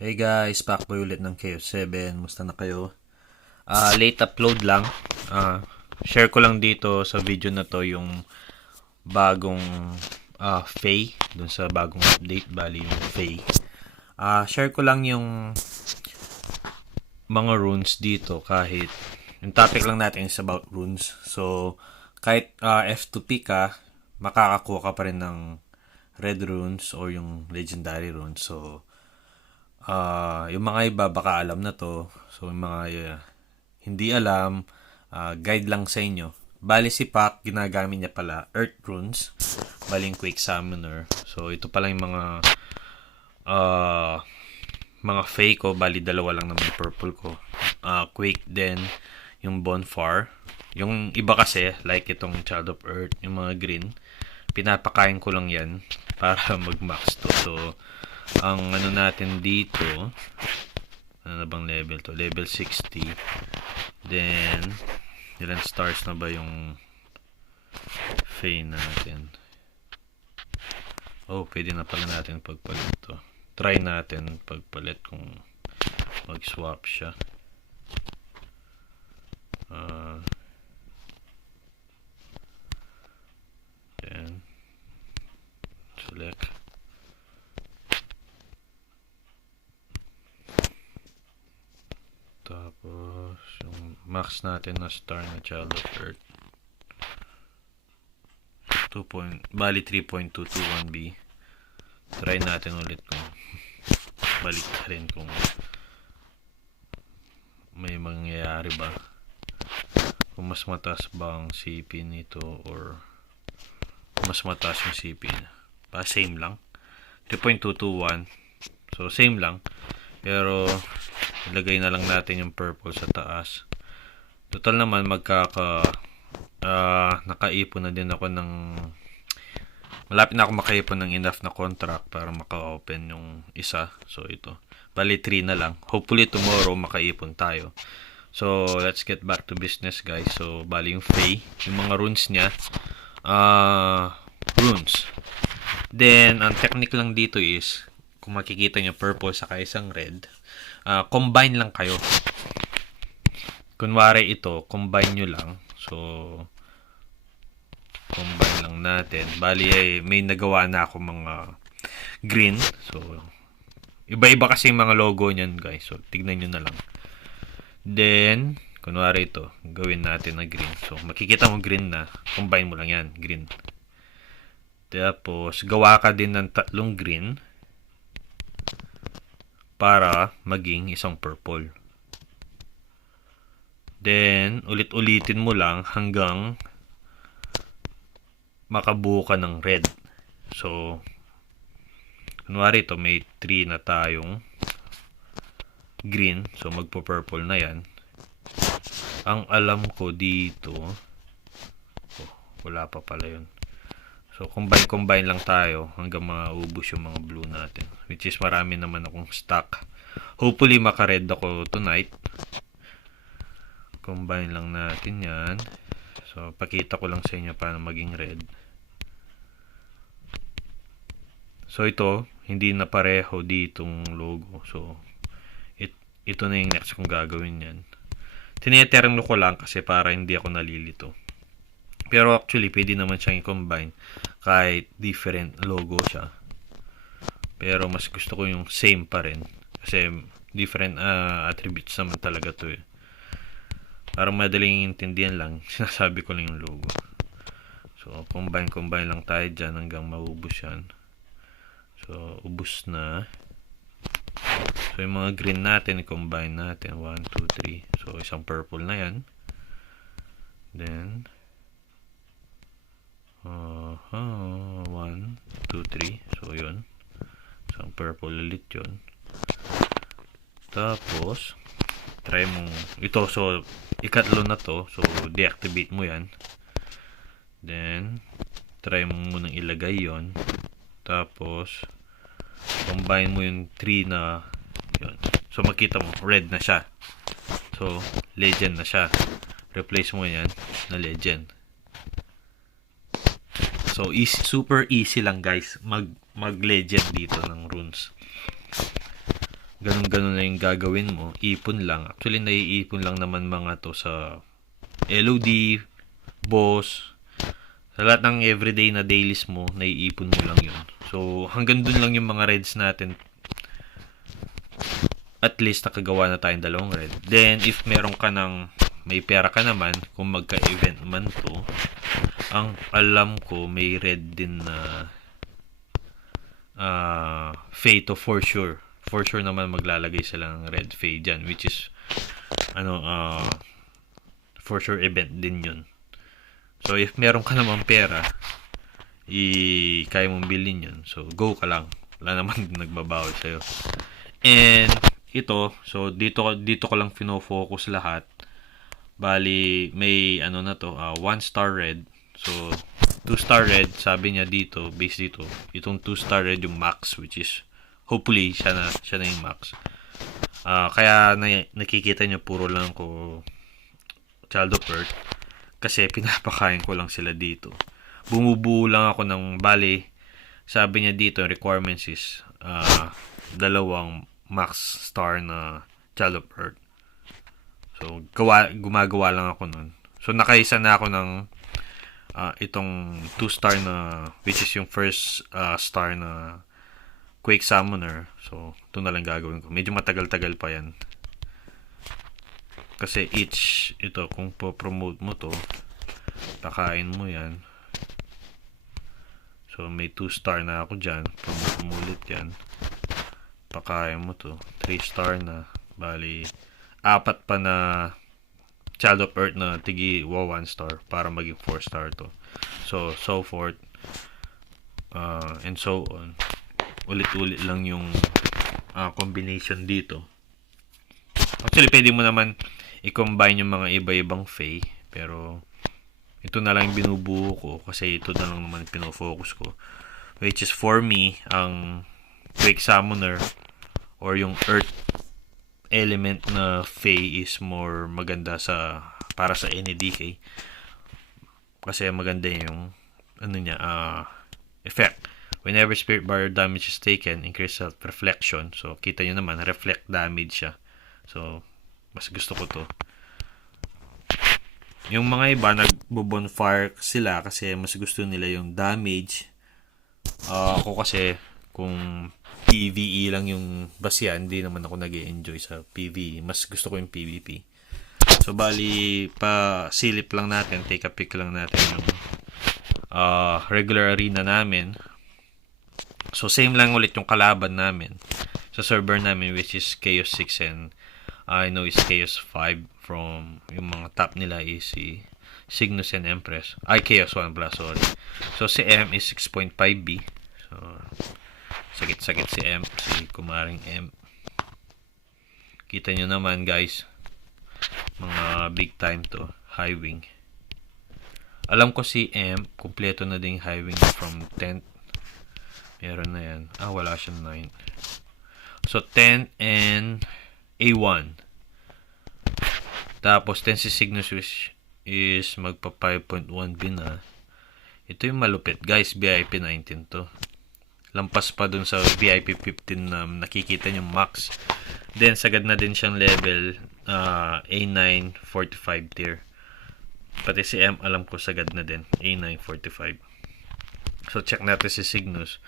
Hey guys, Pacboy ulit ng KF7. Musta na kayo? Late upload lang. Share ko lang dito sa video na to yung bagong Fae. Dun sa bagong update, bali yung Fae. Share ko lang yung mga runes dito kahit yung topic lang natin is about runes. So, kahit F2P ka, makakakuha ka pa rin ng red runes or yung legendary runes. So, yung mga iba baka alam na to. So, yung mga hindi alam, guide lang sa inyo. Bali si Pac, ginagamit niya pala Earth Runes. Bali yung Quake Summoner. So, ito pala yung mga fake ko. Bali, dalawa lang naman yung purple ko. Quake din, yung Bonfire. Yung iba kasi, like itong Child of Earth, yung mga green, pinapakain ko lang yan para mag-max to. So, ang ano natin dito, ano na bang level to? Level 60. Then, ilan stars na ba yung Fae natin? Oh, pwede na pala natin pagpalit to. Try natin pagpalit kung mag-swap siya. Then, select. Tapos, yung max natin na star na Child of Earth. Bali 3.221B. Try natin ulit kung balik ka rin kung may mangyayari ba. Kung mas mataas ba ang CP nito or mas mataas yung CP niya. Same lang. 3.221. So, same lang. Pero, ilagay na lang natin yung purple sa taas. Total naman, nakaipon na din ako ng malapit na ako makaipon ng enough na contract para maka-open yung isa. So, ito. Bali, 3 na lang. Hopefully, tomorrow, makaipon tayo. So, let's get back to business, guys. So, bali yung Fae. Yung mga runes niya. Runes. Then, ang technique lang dito is, kung makikita nyo purple sa isang red, combine lang kayo. Kunwari ito, combine nyo lang. So, combine lang natin. Bali, may nagawa na ako mga green. So, iba-iba kasi yung mga logo niyan, guys. So, tignan nyo na lang. Then, kunwari ito, gawin natin na green. So, makikita mo green na. Combine mo lang yan, green. Tapos, gawa ka din ng 3 green para maging isang purple. Then, ulit-ulitin mo lang hanggang makabuo ka ng red. So, kunwari ito, may 3 na tayong green. So, magpo-purple na yan. Ang alam ko dito, wala pa pala yun. So, combine lang tayo hanggang maubos yung mga blue natin. Which is marami naman akong stock. Hopefully, maka-red ako tonight. Combine lang natin yan. So, pakita ko lang sa inyo paano maging red. So, ito, hindi na pareho ditong logo. So, ito na yung next kong gagawin yan. Tineterno ko lang kasi para hindi ako nalilito. Pero actually, pwede naman siyang i-combine kahit different logo siya. Pero mas gusto ko yung same pa rin. Kasi different attributes naman talaga to eh. Parang madaling intindihan lang. Sinasabi ko lang yung logo. So, combine lang tayo dyan hanggang maubos yan. So, ubos na. So, yung mga green natin, i-combine natin. 1, 2, 3. So, isang purple na yan. Then, 1, 2, 3. So, yun. Isang purple ulit yun. Tapos, try mong, ito, so, ikatlo na to. So, deactivate mo yan. Then, try mo munang ilagay yon. Tapos, combine mo yung 3 na, yun. So, makita mo, red na siya. So, legend na siya. Replace mo yan na legend. So, super easy lang guys mag-legend dito ng runes. ganun-ganun na yung gagawin mo, ipon lang. Actually, naiipon lang naman mga to sa LOD, boss, sa lahat ng everyday na dailies mo, naiipon mo lang yun. So, hanggang dun lang yung mga reds natin. At least, nakagawa na tayong dalawang red. Then, if meron ka ng, may pera ka naman, kung magka-event man to, ang alam ko, may red din na Fae to for sure. For sure naman maglalagay sila ng red Fae dyan, which is, for sure event din yun. So, if meron ka naman pera, kaya mong bilhin yun. So, go ka lang. Wala naman nagbabawi sa'yo. And, ito, so, dito ko lang fino-focus lahat. Bali, may, 1 star red. So, 2 star red, sabi niya dito, base dito, itong 2 star red yung max, which is, hopefully, siya na yung max. Kaya, nakikita niyo, puro lang ko Child of Earth. Kasi, pinapakain ko lang sila dito. Bumubuo lang ako ng, bali, sabi niya dito, requirements is, 2 max star na Child of Earth. So, gumagawa lang ako nun. So, nakaisa na ako ng itong 2 star na, which is yung first star na Quake Summoner. So, ito na lang gagawin ko. Medyo matagal-tagal pa yan. Kasi ito, kung po-promote mo to, pakain mo yan. So, may 2 star na ako dyan. Promote mo ulit yan. Pakain mo to. 3 star na. Bali, 4 pa na Child of Earth na tigi 1 star para maging 4 star to. So forth. And so on. Ulit-ulit lang yung combination dito. Actually, pwede mo naman i-combine yung mga iba-ibang Fae. Pero, ito na lang yung binubuo ko kasi ito na lang naman pinofocus ko. Which is for me, ang Quake Summoner or yung Earth element na Fae is more maganda para sa NEDK. Kasi maganda yung effect. Whenever spirit barrier damage is taken, increase self-reflection. So, kita nyo naman, reflect damage siya. So, mas gusto ko to. Yung mga iba, nagbo-bonfire sila kasi mas gusto nila yung damage. Ako kasi, kung PvE lang yung basyan, hindi naman ako nag-enjoy sa PvE. Mas gusto ko yung PvP. So, bali, pa-silip lang natin, take a pick lang natin yung regular arena namin. So, same lang ulit yung kalaban namin sa server namin, which is Chaos 6 and I know is Chaos 5 from yung mga top nila is si Cygnus and Empress. Chaos 1 pala, sorry. So, si M is 6.5B. So, sakit-sakit si M, si Kumaring M. Kita nyo naman, guys. Mga big time to. High wing. Alam ko si M, kumpleto na din high wing from 10th. Meron na yan. Wala siyang 9. So, 10 and A1. Tapos, 10 si Cygnus is magpa 5.1B na. Ito yung malupit. Guys, VIP 19 to. Lampas pa dun sa VIP 15 na nakikita nyo max. Then, sagad na din siyang level A9 45 tier. Pati si M, alam ko sagad na din. A9 45. So, check natin si Cygnus.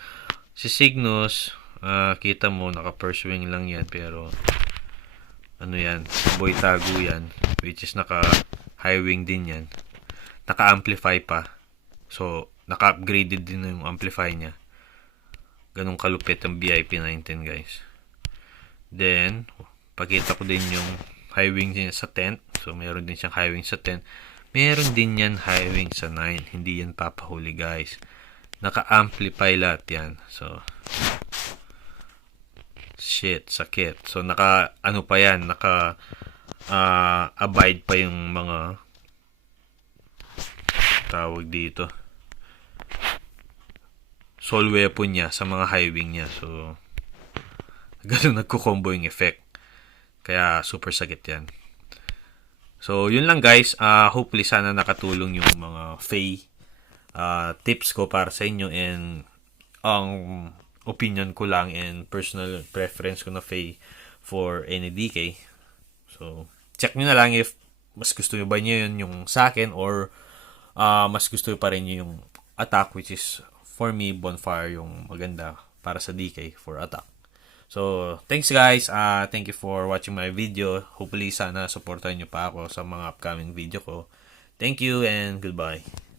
Si Cygnus, kita mo, naka-first wing lang yan. Pero, yan, boy tago yan. Which is naka-high wing din yan. Naka-amplify pa. So, naka-upgraded din yung amplify niya. Ganong kalupit ang VIP 19, guys. Then, pakita ko din yung high wing niya sa 10. So, meron din siyang high wing sa 10. Meron din yan high wing sa 9. Hindi yan papahuli, guys. Naka-amplify lahat yan. So, shit, sakit. So, pa yan, abide pa yung mga tawag dito. Soul weapon niya sa mga high wing niya. So, ganun nagko-combo yung effect. Kaya, super sakit yan. So, yun lang, guys. Hopefully, sana nakatulong yung mga Fae tips ko para sa inyo and ang opinion ko lang and personal preference ko na Fae for any DK. So, check nyo na lang if mas gusto nyo ba nyo yun yung sa akin or mas gusto nyo pa rin yung attack, which is for me, Bonfire yung maganda para sa DK for attack. So, thanks guys. Thank you for watching my video. Hopefully, sana supportan nyo pa ako sa mga upcoming video ko. Thank you and goodbye.